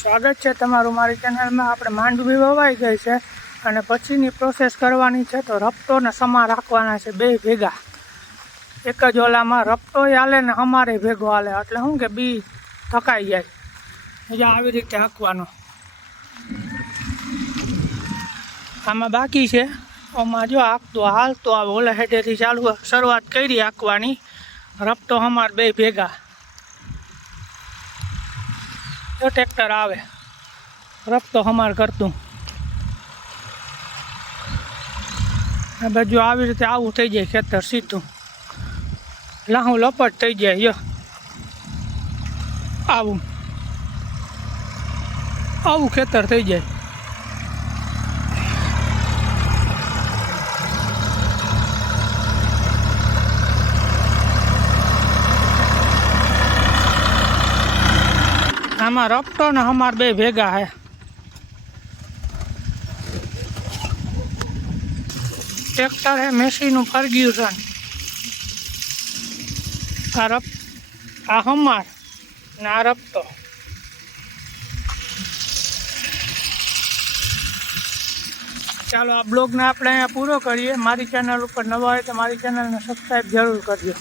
સ્વાગત છે તમારું મારી ચેનલમાં. આપણે માંડવી વવાઈ ગઈ છે અને પછીની પ્રોસેસ કરવાની છે તો રપટો ને સમા રાખવાના છે બે ભેગા. એક જ ઓલામાં રપટો હાલે ને અમારે ભેગો હાલે. એટલે શું કે બી થકાઈ જાય. એટલે આવી રીતે હાંકવાનો. આમાં બાકી છે. આમાં જો હાંકતો, હાલતો આવે ઓલા હેઠેથી ચાલુ શરૂઆત કરી હાંકવાની. રપટો અમારે બે ભેગા. જો ટ્રેક્ટર આવે. રફતો હમાર કરતું. આ બાજુ આવી રીતે આવું થઈ જાય ખેતર સીધું. લાહું લપટ થઈ જાય, યો. આવું. આવું ખેતર થઈ જાય. આમાં રપટો ને અમાર બે ભેગા હે ટ્રેક્ટર હે મેસીનું ફર્ગ્યુસન આ રપ આ હમાર ને આ રપટો ચાલો આ બ્લોગને આપણે અહીંયા પૂરો કરીએ મારી ચેનલ ઉપર નવા હોય તો મારી ચેનલને સબસ્ક્રાઈબ જરૂર કરજો